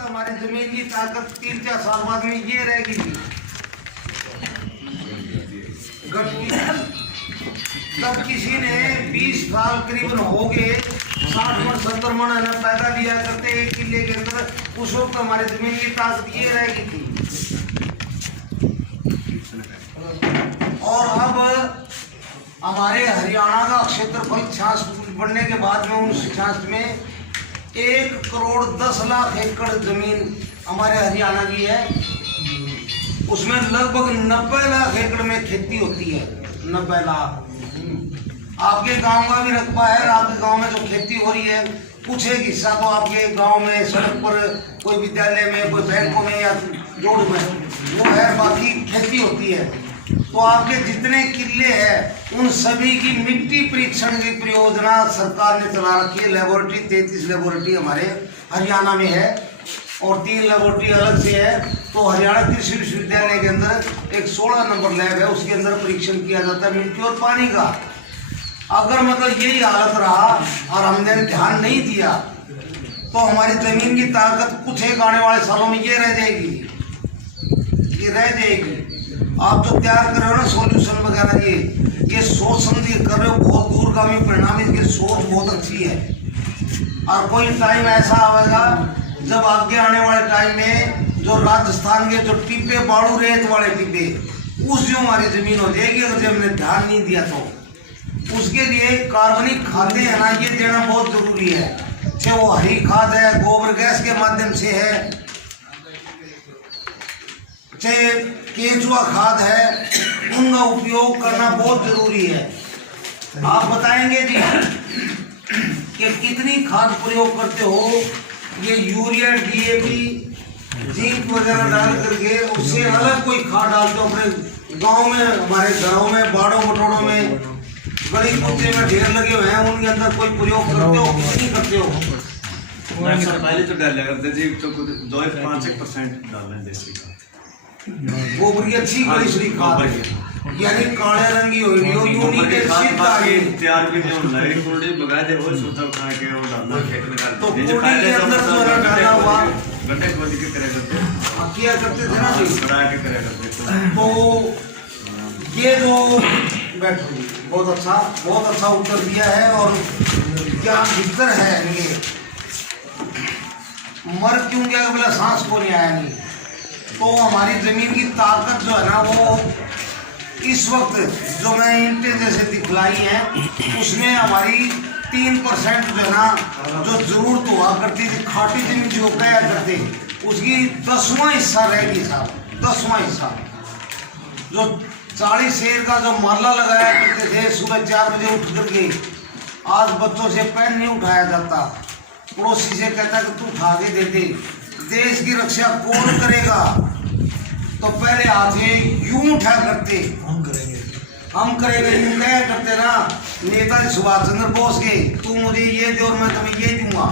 वक्त हमारी जमीन की ताकत 3-4 साल बाद में ये रहेगी थी तब किसी ने 20 साल करीबन हो गए 60 मन 70 मन पैदा लिया करते एक किले के अंदर। उस वक्त हमारी जमीन की ताकत ये रहेगी थी। और अब हमारे हरियाणा का क्षेत्रफल 66 बढ़ने के बाद में 1966 में 1 करोड़ 10 लाख एकड़ जमीन हमारे हरियाणा की है। उसमें लगभग 90 लाख एकड़ में खेती होती है। 90 लाख आपके गांव का भी रकबा है। आपके गांव में जो खेती हो रही है कुछ एक हिस्सा तो आपके गांव में सड़क पर कोई विद्यालय में कोई बैंकों में या रोड में वो है, बाकी खेती होती है। तो आपके जितने किले हैं उन सभी की मिट्टी परीक्षण की परियोजना सरकार ने चला रखी है। लेबोरेटरी 33 लेबोरेटरी हमारे हरियाणा में है और 3 लेबोरेटरी अलग से है। तो हरियाणा कृषि विश्वविद्यालय के अंदर एक 16 नंबर लैब है, उसके अंदर परीक्षण किया जाता है मिट्टी और पानी का। अगर मतलब यही हालत रहा और हमने ध्यान नहीं दिया तो हमारी जमीन की ताकत कुछ एक आने वाले सालों में ये रह जाएगी, ये रह जाएगी। आप जो तैयार कर रहे हो ना सॉल्यूशन वगैरह, ये सोच समझ के कर रहे हो, बहुत दूरगामी परिणाम, इसकी सोच बहुत अच्छी है। और कोई टाइम ऐसा आएगा जब आगे आने वाले टाइम में जो राजस्थान के जो टिब्बे बाड़ू रेत वाले टिब्बे उस जो हमारी जमीन हो जाएगी अगर हमने ध्यान नहीं दिया तो। उसके लिए कार्बनिक खादें है ना, ये देना बहुत जरूरी है। चाहे वो हरी खाद है, गोबर गैस के माध्यम से है, चाहे केंचुआ खाद है, उनका उपयोग करना बहुत जरूरी है। आप बताएंगे जी कि कितनी खाद प्रयोग करते हो? ये यूरिया, डीएपी, जिंक वगैरह डाल करके उससे अलग कोई खाद डालते हो अपने गांव में, हमारे घरों में, बाड़ों मटोड़ों में, गली कुत्ते में ढेर लगे हुए हैं, उनके अंदर कोई प्रयोग करते हो? नहीं करते हो। पहले तो डाल करते थे तो 2-5% डाल रहे देसी का गोबर की अच्छी गली श्री खाद यानी काले रंगी हो रही हो यूनिक एसिड आ गई तैयार भी नहीं होना है। कोड़ी बगा दे वो सोता खा के वो डालना खेत में डाल तो कोड़ी के अंदर जो है डाला हुआ गड्ढे खोद के करे करते किया करते थे ना जी, बड़ा के करे करते। तो ये जो बैठो बहुत अच्छा उत्तर दिया है और क्या भीतर है। ये मर क्यों गया बोला सांस को नहीं आया नहीं। तो हमारी जमीन की ताकत जो है ना वो इस वक्त जो मैं ईंटें जैसे दिखलाई है उसमें हमारी 3% जो है ना जो जरूरत हुआ करती थी खाटी जमीन जो कहा करते उसकी 10वां हिस्सा रहेगी साहब, 10वां हिस्सा। जो 40 शेर का जो माला लगाया करते थे सुबह 4 बजे उठ करके, आज बच्चों से पेन नहीं उठाया जाता। पड़ोसी से कहता कि तू उठा के दे दे। देश की रक्षा कौन करेगा? तो पहले आते यूं उठा करते, हम करेंगे यूं कहा करते ना नेताजी सुभाष चंद्र बोस के, तू मुझे ये दे और मैं तुम्हें ये दूंगा।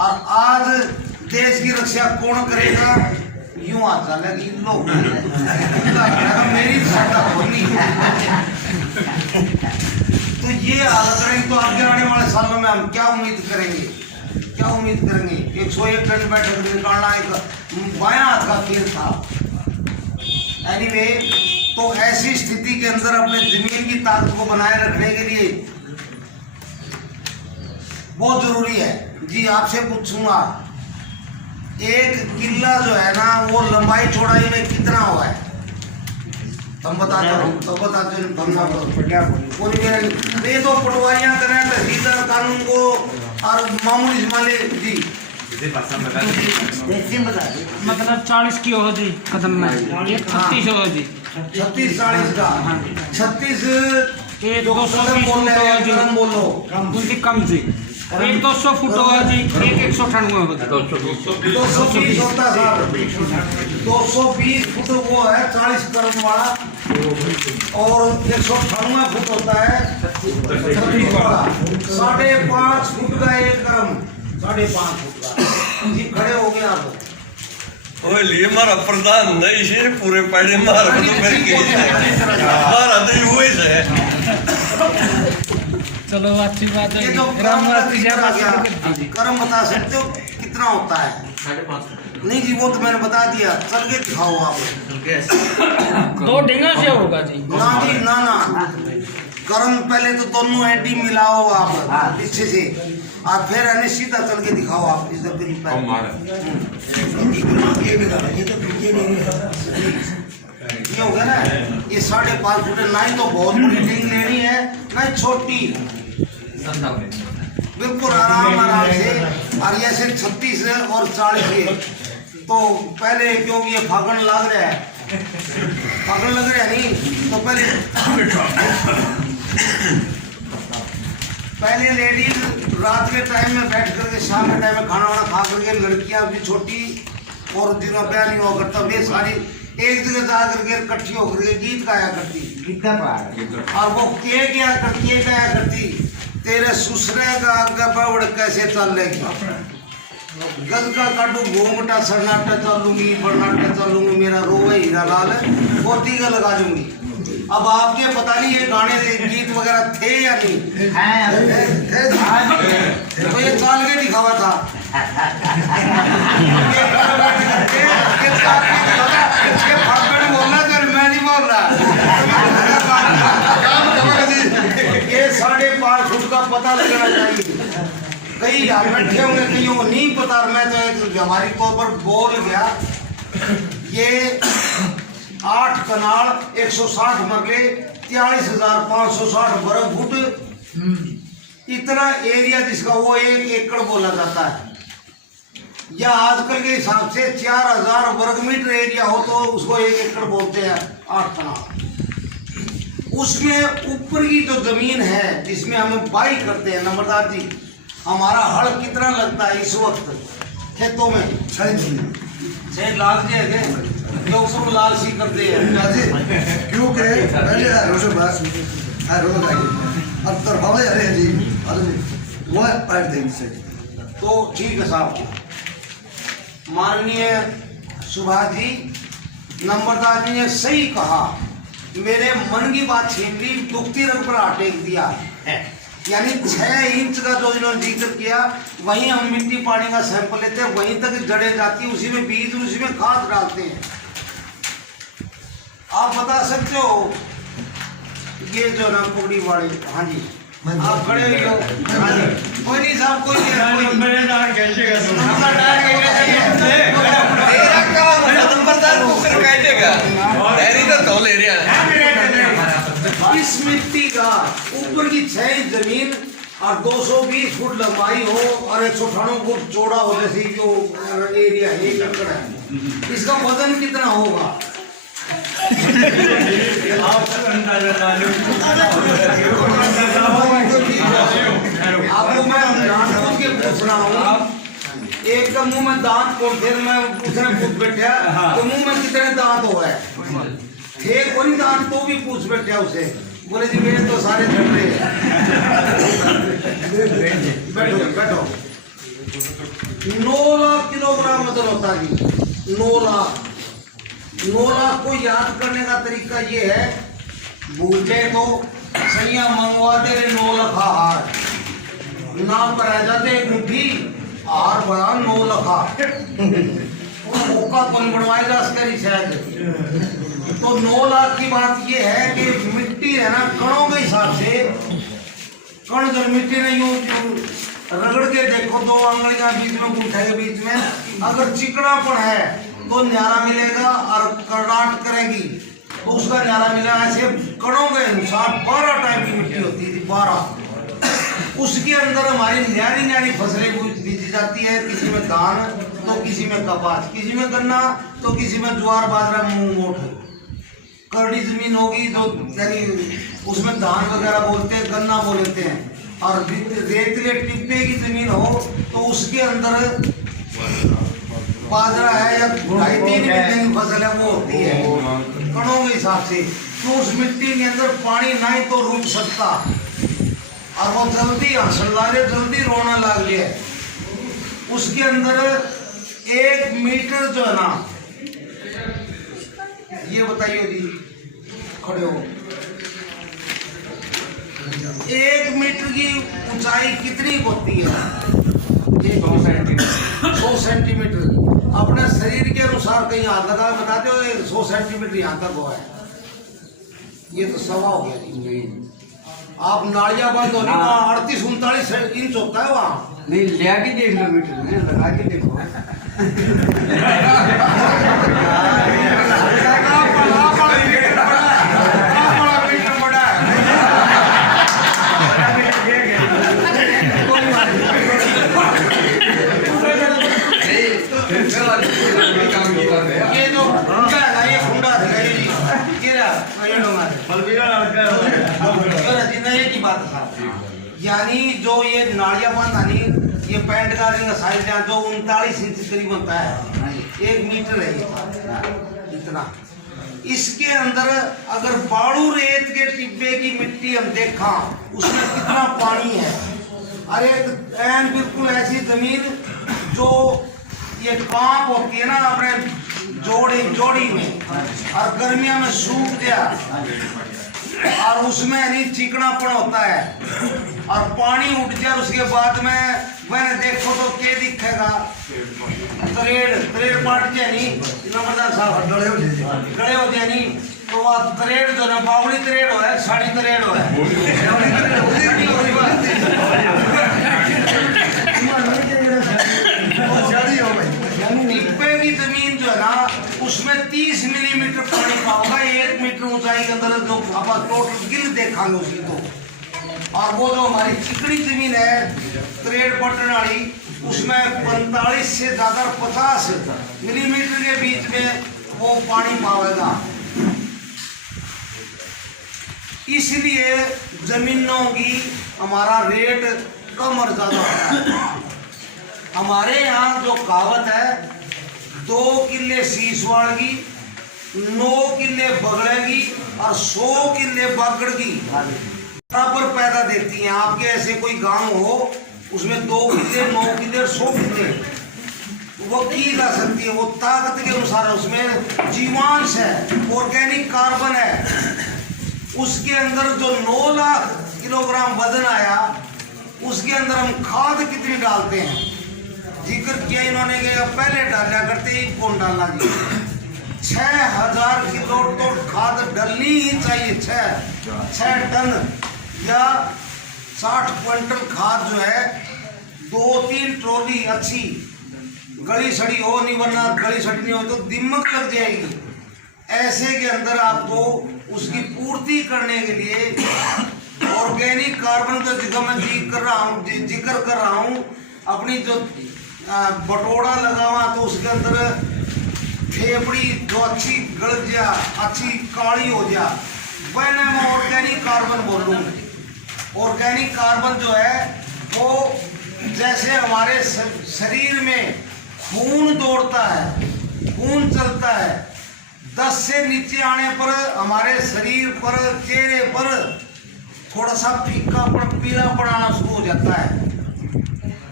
और आज देश की रक्षा कौन करेगा? यूं आ चलेगी लोग मेरी होनी। तो ये हालत रही तो आगे आने वाले सालों में हम क्या उम्मीद करेंगे? 101 टन बैठक निकालना एक बायां हाथ का खेल था। एनीवे, तो ऐसी स्थिति के अंदर अपने जमीन की ताकत को बनाए रखने के लिए बहुत जरूरी है जी। आपसे पूछूंगा एक किला जो है ना वो लंबाई चौड़ाई में कितना हुआ है? तुम बताते हो ये तो पटवारियां करें तहसीलदार कानून को और मामूली माले जी मतलब 40 की हो जी कदम में, ये 36 हो जी, 36-40 का 36 एक 220 फुट होगा जी, उनकी कम जी। एक 200 फुट होगा जी, एक 198 होगा जी। 220 होता है साहब, 220 फुट वो है 40 क्रम वाला और 198 फुट होता है 36 वाला। 5.5 फुट का एक क्रम, 5.5 फुट का जी। खड़े हो गए आप। ओए लिए मारा प्रधान नहीं से पूरे पढ़े मारा तो मेरे के मारा तो हुए से। चलो अच्छी बात है। ये जो कर्म बता सकते हो कितना होता है? 5.5 नहीं जी, वो तो मैंने बता दिया, चल के दिखाओ आप। दो डिंगा से होगा जी। ना जी ना ना, गर्म पहले तो दोनों एडी मिलाओ आप पीछे से, और फिर यानी सीधा चल के दिखाओ आप इधर के ये हो गया ना। ये 5.5 फुट, ना ही तो बहुत बड़ी डिंग लेनी है ना ही छोटी, बिल्कुल आराम आराम से। और ये से 36 और 40 है, तो पहले क्योंकि ये फागण लग रहा है, फागण लग रहा है नहीं, तो पहले लेडीज रात के टाइम में बैठ करके, शाम के टाइम में खाना वाना खा करके, लड़कियां भी छोटी और जिनका ब्याह नहीं हुआ करता, वे सारी एक जगह जा करके इकट्ठी होकर के गीत गाया करती, और वो क्या गाया करती, तेरे सुसरे का आगे बवड़ कैसे चल लेगी, गज का काटू घूमटा सरनाटा चलूंगी, बरनाटा चलूंगी, मेरा रोवे हीरा लाल वो तीगा लगा दूंगी। अब आपके पता नहीं ये गाने गीत वगैरह थे या नहीं, तो ये चाल के दिखावा था। बोलना तो मैं नहीं बोल रहा, ये 5.5 फुट का पता लगना चाहिए। कई यार बैठे होंगे, कईयों को नहीं पता, मैं तो एक हमारी तौर पर बोल गया। ये 8 कनाल 160 मरले 43,560 वर्ग फुट इतना एरिया जिसका वो 1 एकड़ बोला जाता है, या आजकल के हिसाब से 4,000 वर्ग मीटर एरिया हो तो उसको 1 एकड़ बोलते हैं 8 कनाल। उसमें ऊपर की जो जमीन है जिसमें हम बाई करते हैं नंबरदार जी, हमारा हल कितना लगता है इस वक्त खेतों में? 6 लाख जी है, लोग सब लाल सी करते हैं क्यों करे पहले रोज बस रोज आगे अब तरफा जा रहे हैं जी, वो पाइप देंगे से। तो ठीक है साहब, माननीय सुभाष जी, नंबरदार जी ने सही कहा, मेरे मन की बात छीन ली, दुखती रंग पर टेक दिया है। यानी 6 इंच का जो इन्होंने जिक्र किया, वहीं हम मिट्टी पानी का सैंपल लेते हैं, वहीं तक जड़े जाती है, उसी में बीज, उसी में खाद डालते हैं। आप बता सकते हो ये जो ना कुकड़ी वाले, हाँ जी आप खड़े हुए हो, हाँ जी कोई नहीं साहब, कोई इस मिट्टी का ऊपर की 6 इंच जमीन और 220 फुट लंबाई हो और 198 फुट चौड़ा हो, जैसे जो एरिया 1 एकड़ है, इसका वजन कितना होगा? आपको मैं जानबूझ के पूछ रहा हूँ, एक का मुंह में दांत पड़ते, मैं उसने पूछ बैठा तो मुंह में कितने दांत हो है, थे कोई दांत तो भी पूछ बैठा उसे, बोले जी मेरे तो सारे झड़ रहे हैं। बैठो बैठो। 9 लाख किलोग्राम वजन होता जी, 9 लाख। 9 लाख को याद करने का तरीका ये है, भूल जाए तो सैया मंगवा दे 9 लाख हार, नाम पर आ जाते एक मुट्ठी हार बड़ा 9 लाख मौका कौन बनवाएगा इसका शायद। तो 9 लाख की बात ये है कि मिट्टी है ना, कणों के हिसाब से, कण जब मिट्टी ने यूं रगड़ के देखो, 2 अंगलियां बीच में, अंगूठे के बीच में, अगर चिकनापन है तो न्यारा मिलेगा, और करनाट करेगी तो उसका न्यारा मिलेगा। ऐसे कणों के अनुसार 12 टाइप की मिट्टी होती थी, 12। उसके अंदर हमारी न्यारी न्यारी फसलें बीजी जाती है, किसी में धान तो किसी में कपास, किसी में गन्ना तो किसी में ज्वार बाजरा मूंग मोठ। करड़ी जमीन होगी जो यानी उसमें धान वगैरह बोलते हैं, गन्ना बोलते हैं, और रेतले टिब्बे की जमीन हो तो उसके अंदर बाजरा है या 2.5-3 महीने की फसल है वो होती है कणों के हिसाब से। तो उस मिट्टी के अंदर पानी ना ही तो रुक सकता, और वो जल्दी हंसन लगे, जल्दी रोना लग गया। उसके अंदर 1 मीटर जो है ना, ये बताइए जी, खड़े हो, 1 मीटर की ऊंचाई कितनी होती है? 100 कहीं हाथ लगा बताते हो 100 सेंटीमीटर यहाँ तक हुआ है, ये तो सवा हो गया जी। आप नालिया बंद होने का 38-39 इंच होता है वहाँ। नहीं लिया के देख लो मीटर में, लगा के देखो। ये जो खुंडा है ना, ये खुंडा है जी, ये रहा ये डोंगा है की बात था। यानी जो ये नालिया बंद आनी, ये पैंट का रिंग साइज जो 39 इंच करीब बनता है, 1 मीटर है ये इतना। इसके अंदर अगर बाड़ू रेत के टिब्बे की मिट्टी हम देखा उसमें कितना पानी है। अरे एन बिल्कुल ऐसी जमीन जो ये कांप होती है ना अपने जोड़ी में, और गर्मियों में सूख गया और उसमें नहीं चिकनापन होता है और पानी उठ जाए, उसके बाद में मैंने देखो तो क्या दिखेगा, तरेड़ पाट जाए नहीं नंबरदार साहब, गड़े हो जाए नहीं तो वह तरेड़ जो ना बावड़ी तरेड़ हो है, साड़ी तरेड़ हो है। टिब्बे की जमीन जो है ना उसमें 30 मिलीमीटर पानी का होगा, 1 मीटर ऊंचाई के अंदर जो आप टोटल गिल देखांगे उसकी तो। और वो जो हमारी चिकनी जमीन है तरेड़ पटन वाली, उसमें 45 से ज्यादा 50 मिलीमीटर के बीच में वो पानी पावेगा। इसलिए जमीनों की हमारा रेट कम और ज्यादा होता है। हमारे यहाँ जो कहावत है 2 किले सीसवाड़ की, 9 किले बगड़े की और 100 किले बागड़ की बराबर पैदा देती हैं। आपके ऐसे कोई गांव हो उसमें 2 किले 9 किले 100 किले वो की जा सकती है, वो ताकत के अनुसार है, उसमें जीवांश है, ऑर्गेनिक कार्बन है। उसके अंदर जो 9 लाख किलोग्राम वजन आया उसके अंदर हम खाद कितनी डालते हैं, जिक्र किया इन्होंने कि पहले डाला करते ही कौन डालना जी, 6000 किलो तो खाद डालनी ही चाहिए। 6 टन या 60 क्विंटल खाद जो है 2-3 ट्रॉली अच्छी गली सड़ी हो नहीं, वरना गली सड़ी नहीं हो तो दिमक लग जाएगी। ऐसे के अंदर आपको उसकी पूर्ति करने के लिए ऑर्गेनिक कार्बन का जिक्र मैं जिक्र कर रहा हूँ। अपनी जो बटोड़ा लगा हुआ तो उसके अंदर फेफड़ी जो अच्छी गल जा, अच्छी काली हो जा, वह मैं ऑर्गेनिक कार्बन बोलूँ। ऑर्गेनिक कार्बन जो है वो जैसे हमारे शरीर में खून दौड़ता है, खून चलता है, 10 से नीचे आने पर हमारे शरीर पर, चेहरे पर थोड़ा सा फीकापन, पीलापन आना शुरू हो जाता है,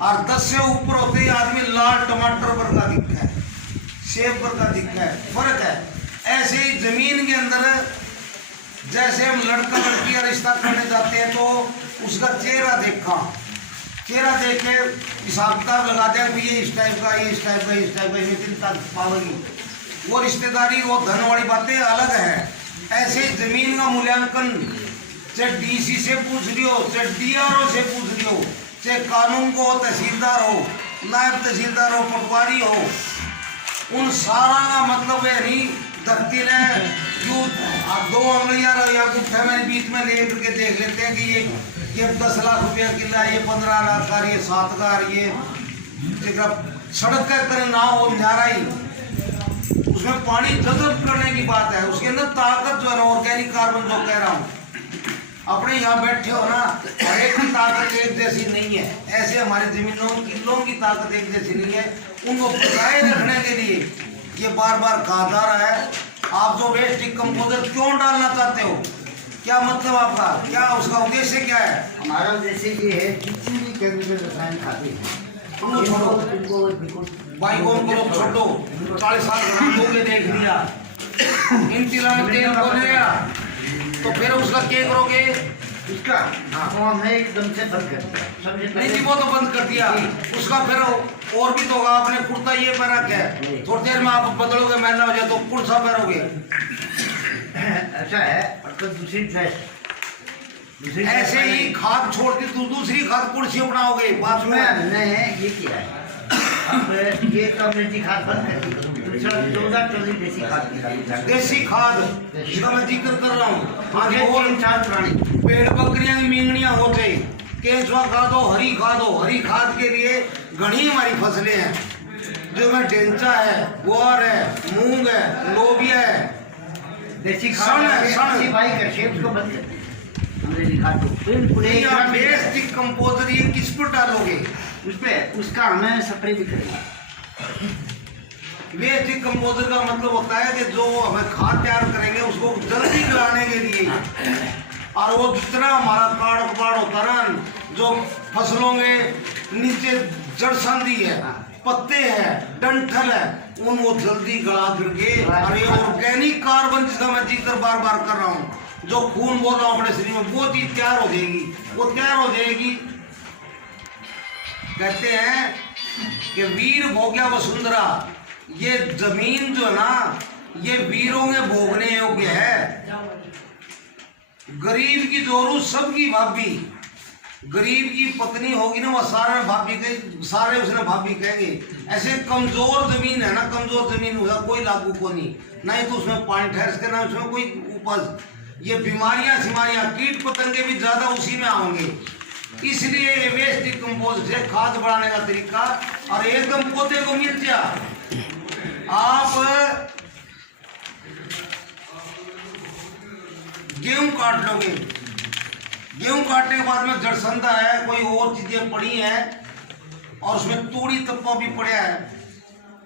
और 10 से ऊपर होते ही आदमी लाल टमाटर पर का दिखता है, सेब पर का दिखता है, फर्क है। ऐसे ही जमीन के अंदर जैसे हम लड़का लड़की का रिश्ता करने जाते हैं तो उसका चेहरा देखा, चेहरा देख के हिसाब किताब लगाते हैं कि ये इस टाइप का, ये इस टाइप का, इस टाइप का, ये चिंता पावेगी। वो रिश्तेदारी, वो धन वाली बातें अलग है। ऐसे ही जमीन का मूल्यांकन चाहे डीसी से पूछ रही हो, चाहे डीआरओ से पूछ रही हो, चाहे कानून को तहसीलदार हो, नायब तहसीलदार हो, पटवारी हो, उन सारा का मतलब है नहीं धरती ने जो 2 उंगलियां या गुत्थे में बीच में ले करके देख लेते हैं कि ये 10 लाख रुपया किला, ये 15 लाख का, ये 7 का, ये सड़क का करे ना वो न्यारा ही, उसमें पानी जजब करने की बात है। उसके अंदर ताकत जो है ना, ऑर्गेनिक कार्बन जो कह रहा हूँ, अपने यहाँ बैठे हो ना, हर एक की ताकत एक जैसी नहीं है। ऐसे हमारी जमीनों किलों की ताकत एक जैसी नहीं है। उनको बचाए रखने के लिए ये बार बार कहा जा रहा है, आप जो वेस्ट डिकम्पोजर क्यों डालना चाहते हो, क्या मतलब आपका, क्या उसका उद्देश्य क्या है? हमारा उद्देश्य ये है जितनी भी केमिकल रसायन खाते हैं उनको छोड़ो, बाइकों को लोग छोड़ो, 40 साल लोगे देख लिया, इन तिला में तेल बोल लिया, तो फिर उसका क्या करोगे? इसका हाँ। वो हमने एकदम से बंद कर दिया सबसे नहीं जी वो तो बंद कर दिया उसका फिर और भी तो होगा आपने कुर्ता ये पहना क्या है थोड़ी देर में आप बदलोगे मैला हो जाए तो कुर्ता पहनोगे ऐसा है और तो दूसरी ड्रेस ऐसे ही खाद छोड़ के दूसरी खाद कुर्सी बनाओगे बात उसमें में हमने ये किया है अब ये कम्युनिटी खाद बंद कर दी दूसरा 14 देसी खाद निकाली देसी खाद जिसका मैं जिक्र कर रहा हूँ आगे और 3-4 प्राणी पेड़ बकरियां की मींगनियां होते केंचुआ खाद हो हरी खाद के लिए घनी हमारी फसलें हैं जो में डेंचा है ग्वार है मूंग है लोबिया है देसी सन है, सन। खाद भाई कर शेप को बंद कर दी अंग्रेजी खाद को बिल्कुल नहीं आप वेस्ट कंपोजर ये किस पर डालोगे उस पे उसका हमें स्प्रे भी करेंगे वेस्ट कंपोजर का मतलब होता है कि जो हमें खाद तैयार करेंगे उसको जल्दी गिराने के लिए और वो जितना हमारा काड़ कपाड़ होता है ना जो फसलों में नीचे जड़ संधि है पत्ते हैं डंठल है उन वो जल्दी गला करके और ये ऑर्गेनिक कार्बन जिसका मैं जिक्र बार बार कर रहा हूँ जो खून बोल रहा हूँ अपने शरीर में वो चीज तैयार हो जाएगी वो तैयार हो जाएगी कहते हैं कि वीर भोग्या वसुंधरा ये जमीन जो है ना ये वीरों के भोगने योग्य है गरीब की जोरू सबकी भाभी गरीब की पत्नी होगी ना वो सारे भाभी कहे सारे उसने भाभी कहेंगे ऐसे कमजोर जमीन है ना कमजोर जमीन होगा कोई लागू को नहीं ना ही तो उसमें पानी ठहर के ना उसमें कोई उपज ये बीमारियां सिमारियां कीट पतंगे भी ज्यादा उसी में आएंगे इसलिए ये वेस्ट कंपोस्ट से खाद बढ़ाने का तरीका और एकदम पौधे को मिल गया आप गेहूं काट लोगे गेहूं काटने के बाद में जड़संधा है कोई और चीजें पड़ी हैं और उसमें तूड़ी तप्पा भी पड़ा है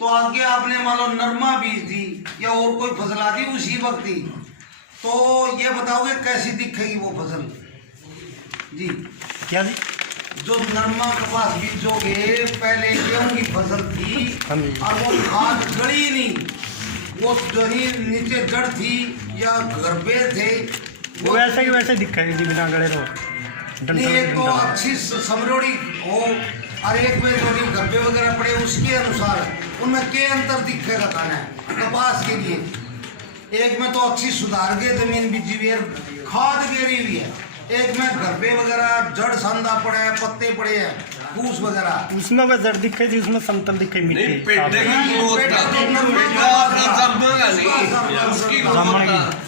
तो आगे आपने मान लो नरमा बीज दी या और कोई फसल आ दी उसी वक्त ही तो ये बताओगे कैसी दिखेगी वो फसल जी क्या जी जो नरमा कपास बीजोगे पहले गेहूं की फसल थी और वो खाद गड़ी नहीं वो जही नीचे जड़ थी या गरबे थे वो वैसे ही वैसे दिखेगी जी बिना गड़े तो नहीं एक तो अच्छी समरोड़ी हो और एक में जो भी गरबे वगैरह पड़े उसके अनुसार उनमें क्या अंतर दिखेगा खाना है कपास के लिए एक में तो अच्छी सुधार के जमीन बीजी हुई है खाद गेरी हुई है एक में गरबे वगैरह जड़ संदा पड़े हैं पत्ते पड़े हैं फूस वगैरह उसमें वह जड़ दिखे जी उसमें समतल दिखे नहीं मिट्टी पेटे की ग्रोथ पेटा अपना जम्मेगा नहीं उसकी ग्रोथ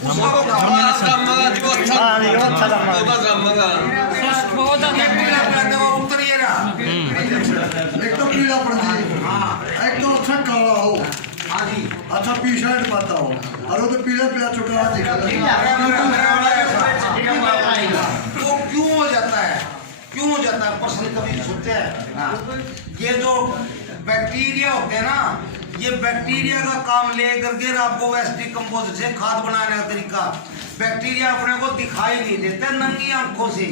उसका वो जम्मेगा जो अच्छा हाँ, ये अच्छा जम्मेगा। वो जम्मेगा ये पीला पीला देखो उतरिए ना एक तो पीला पड़ जाए हाँ एक तो अच्छा काला हो हाँ जी अच्छा पी शर्ट पाता हो और वो तो पीला पीला चुका दिखा वो क्यों हो जाता है प्रश्न कभी सोचे हैं ये जो बैक्टीरिया होते हैं ना ये बैक्टीरिया का काम ले करके आपको वेस्ट कंपोस्ट से खाद बनाने का तरीका बैक्टीरिया अपने को दिखाई नहीं देते नंगी आंखों से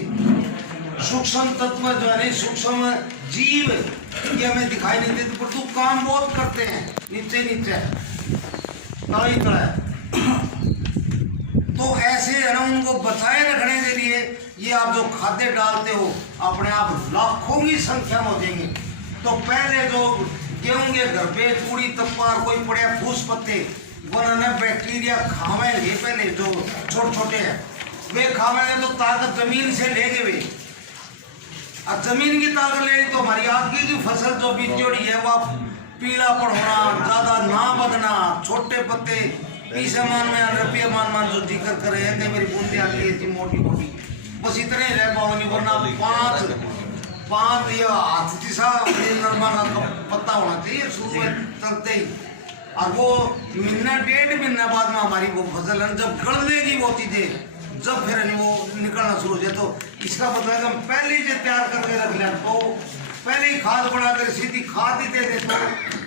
सूक्ष्म तत्व जो है सूक्ष्म जीव ये हमें दिखाई नहीं देते पर तू काम बहुत करते हैं नीचे नीचे तो ऐसे है ना उनको बचाए रखने के लिए ये आप जो खाद्य डालते हो अपने आप लाखों की संख्या में हो जाएंगे तो पहले जो गेहूं के घर पे चूड़ी तप्पा कोई पड़े फूस पत्ते बनाने बैक्टीरिया खावेंगे पहले जो छोटे छोटे हैं वे खावेंगे तो ताकत जमीन से लेंगे वे और जमीन की ताकत ले तो हमारी आगे की फसल जो बीजोड़ी है वह पीला पड़ना ज्यादा ना बदना छोटे पत्ते पीसे मान में रुपये मान जो जिक्र करे हैं कि मेरी बूंदी आ गई थी मोटी मोटी बस इतने ही रह पाओगे वरना पाँच ये हाथ जैसा नरमा का पत्ता होना चाहिए शुरू में चलते ही और वो महीना 1.5 महीना बाद में हमारी वो फसल है जब गड़ लेगी वो चीजें जब फिर वो निकलना शुरू हो जाए तो इसका मतलब है हम पहले ही तैयार करके रख लें तो पहले ही खाद बढ़ाकर सीधी खाद ही दे देते